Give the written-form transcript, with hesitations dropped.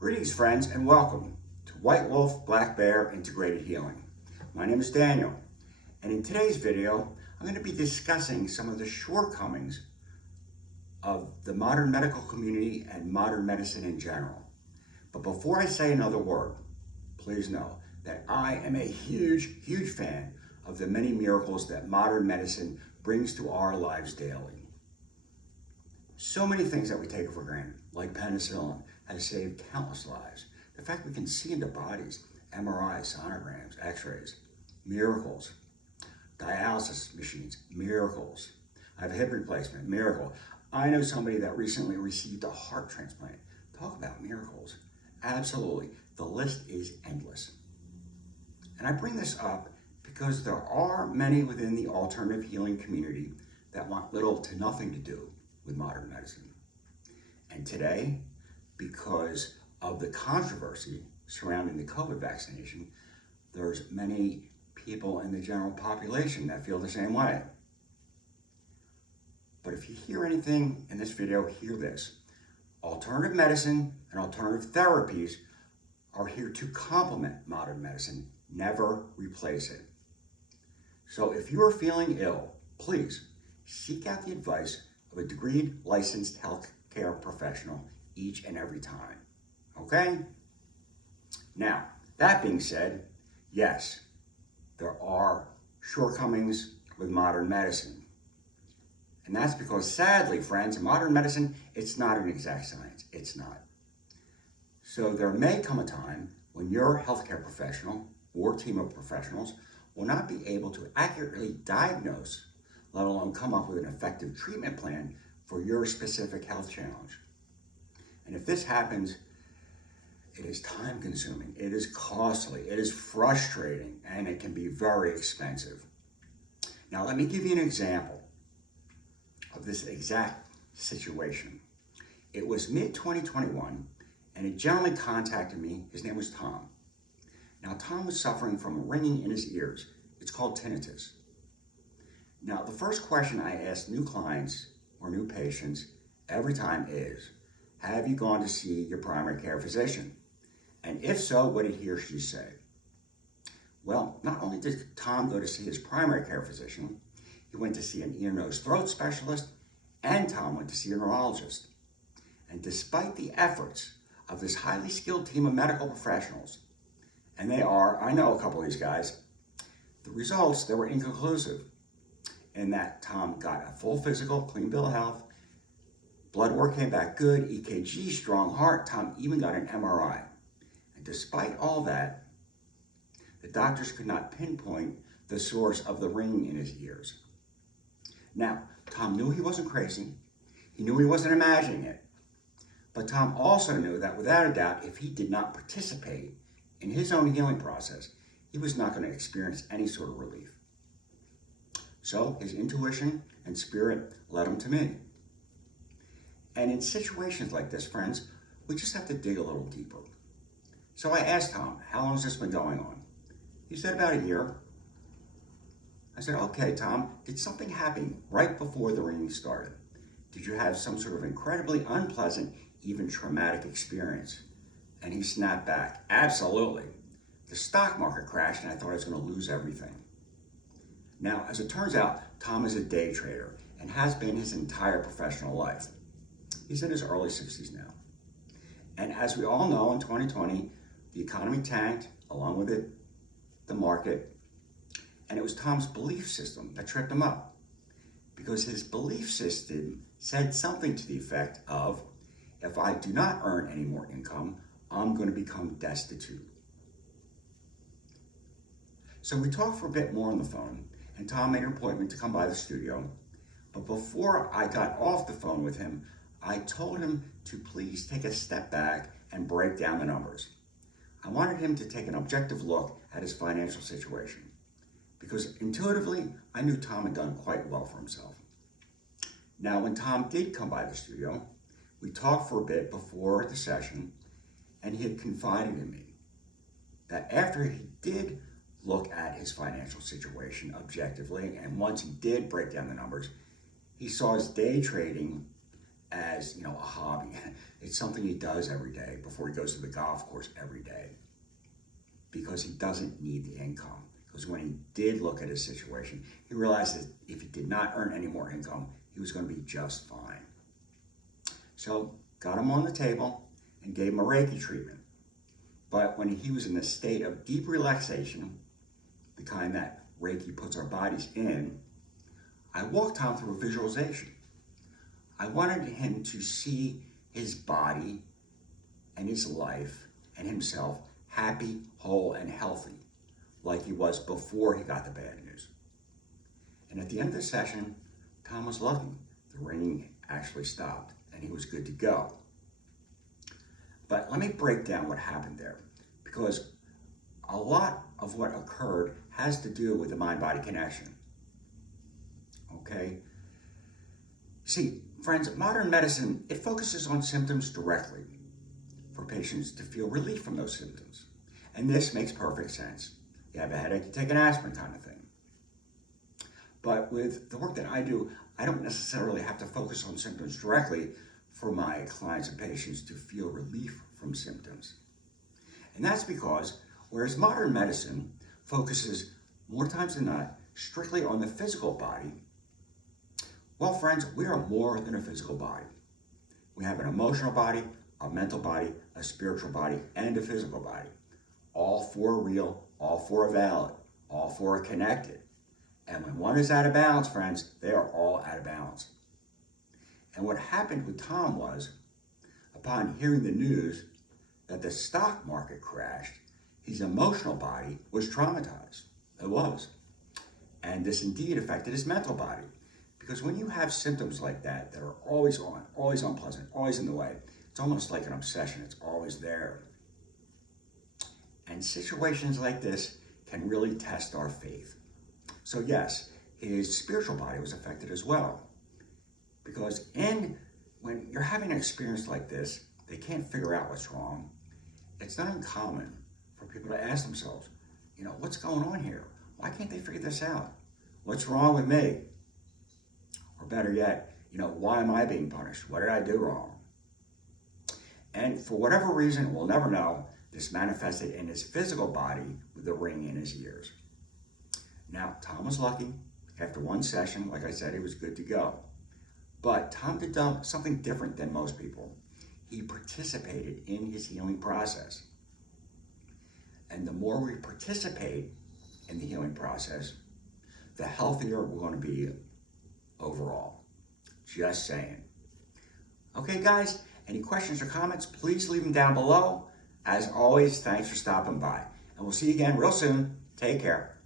Greetings, friends, and welcome to White Wolf Black Bear Integrated Healing. My name is Daniel, and in today's video, I'm going to be discussing some of the shortcomings of the modern medical community and modern medicine in general. But before I say another word, please know that I am a huge fan of the many miracles that modern medicine brings to our lives daily. So many things that we take for granted, like penicillin, has saved countless lives. The fact we can see into bodies, MRIs, sonograms, x-rays, miracles. Dialysis machines, miracles. I have a hip replacement, miracle. I know somebody that recently received a heart transplant. Talk about miracles. Absolutely. The list is endless. And I bring this up because there are many within the alternative healing community that want little to nothing to do with modern medicine. And today, because of the controversy surrounding the COVID vaccination, there's many people in the general population that feel the same way. But if you hear anything in this video, hear this. Alternative medicine and alternative therapies are here to complement modern medicine, never replace it. So if you are feeling ill, please seek out the advice of a degreed licensed healthcare professional each and every time, okay? Now, that being said, yes, there are shortcomings with modern medicine. And that's because, sadly, friends, in modern medicine, it's not an exact science. It's not. So there may come a time when your healthcare professional or team of professionals will not be able to accurately diagnose, let alone come up with an effective treatment plan for your specific health challenge. And if this happens, it is time consuming, it is costly, it is frustrating, and it can be very expensive. Now, let me give you an example of this exact situation. It was mid-2021, and a gentleman contacted me. His name was Tom. Now, Tom was suffering from ringing in his ears. It's called tinnitus. Now, the first question I ask new clients or new patients every time is, have you gone to see your primary care physician? And if so, what did he or she say? Well, not only did Tom go to see his primary care physician, he went to see an ear, nose, throat specialist, and Tom went to see a neurologist. And despite the efforts of this highly skilled team of medical professionals, and they are, I know a couple of these guys, the results, they were inconclusive in that Tom got a full physical, clean bill of health, blood work came back good, EKG, strong heart, Tom even got an MRI. And despite all that, the doctors could not pinpoint the source of the ringing in his ears. Now, Tom knew he wasn't crazy. He knew he wasn't imagining it. But Tom also knew that without a doubt, if he did not participate in his own healing process, he was not going to experience any sort of relief. So his intuition and spirit led him to me. And in situations like this, friends, we just have to dig a little deeper. So I asked Tom, how long has this been going on? He said about a year. I said, okay, Tom, did something happen right before the ringing started? Did you have some sort of incredibly unpleasant, even traumatic experience? And he snapped back, absolutely. The stock market crashed and I thought I was going to lose everything. Now, as it turns out, Tom is a day trader and has been his entire professional life. He's in his early 60s now. And as we all know, in 2020, the economy tanked, along with it, the market. And it was Tom's belief system that tripped him up. Because his belief system said something to the effect of, if I do not earn any more income, I'm going to become destitute. So we talked for a bit more on the phone, and Tom made an appointment to come by the studio. But before I got off the phone with him, I told him to please take a step back and break down the numbers. I wanted him to take an objective look at his financial situation, because intuitively, I knew Tom had done quite well for himself. Now, when Tom did come by the studio, we talked for a bit before the session, and he had confided in me that after he did look at his financial situation objectively, and once he did break down the numbers, he saw his day trading as, a hobby. It's something he does every day before he goes to the golf course every day, because he doesn't need the income. Because when he did look at his situation, he realized that if he did not earn any more income, he was going to be just fine. So got him on the table and gave him a Reiki treatment. But when he was in a state of deep relaxation, the kind that Reiki puts our bodies in, I walked Tom through a visualization. I wanted him to see his body and his life and himself happy, whole, and healthy, like he was before he got the bad news. And at the end of the session, Tom was lucky. The ringing actually stopped and he was good to go. But let me break down what happened there, because a lot of what occurred has to do with the mind-body connection. Okay? See, friends, modern medicine, it focuses on symptoms directly for patients to feel relief from those symptoms. And this makes perfect sense. You have a headache, you take an aspirin kind of thing. But with the work that I do, I don't necessarily have to focus on symptoms directly for my clients and patients to feel relief from symptoms. And that's because, whereas modern medicine focuses more times than not strictly on the physical body, well, friends, we are more than a physical body. We have an emotional body, a mental body, a spiritual body, and a physical body. All four are real, all four are valid, all four are connected. And when one is out of balance, friends, they are all out of balance. And what happened with Tom was, upon hearing the news that the stock market crashed, his emotional body was traumatized. It was. And this indeed affected his mental body. Because when you have symptoms like that are always on, always unpleasant, always in the way, it's almost like an obsession. It's always there. And situations like this can really test our faith. So yes, his spiritual body was affected as well. Because when you're having an experience like this, they can't figure out what's wrong. It's not uncommon for people to ask themselves, what's going on here? Why can't they figure this out? What's wrong with me? Or better yet, why am I being punished? What did I do wrong? And for whatever reason, we'll never know, this manifested in his physical body with the ring in his ears. Now, Tom was lucky. After one session, like I said, he was good to go. But Tom did something different than most people. He participated in his healing process. And the more we participate in the healing process, the healthier we're going to be overall. Just saying. Okay, guys, any questions or comments, please leave them down below. As always, thanks for stopping by. And we'll see you again real soon. Take care.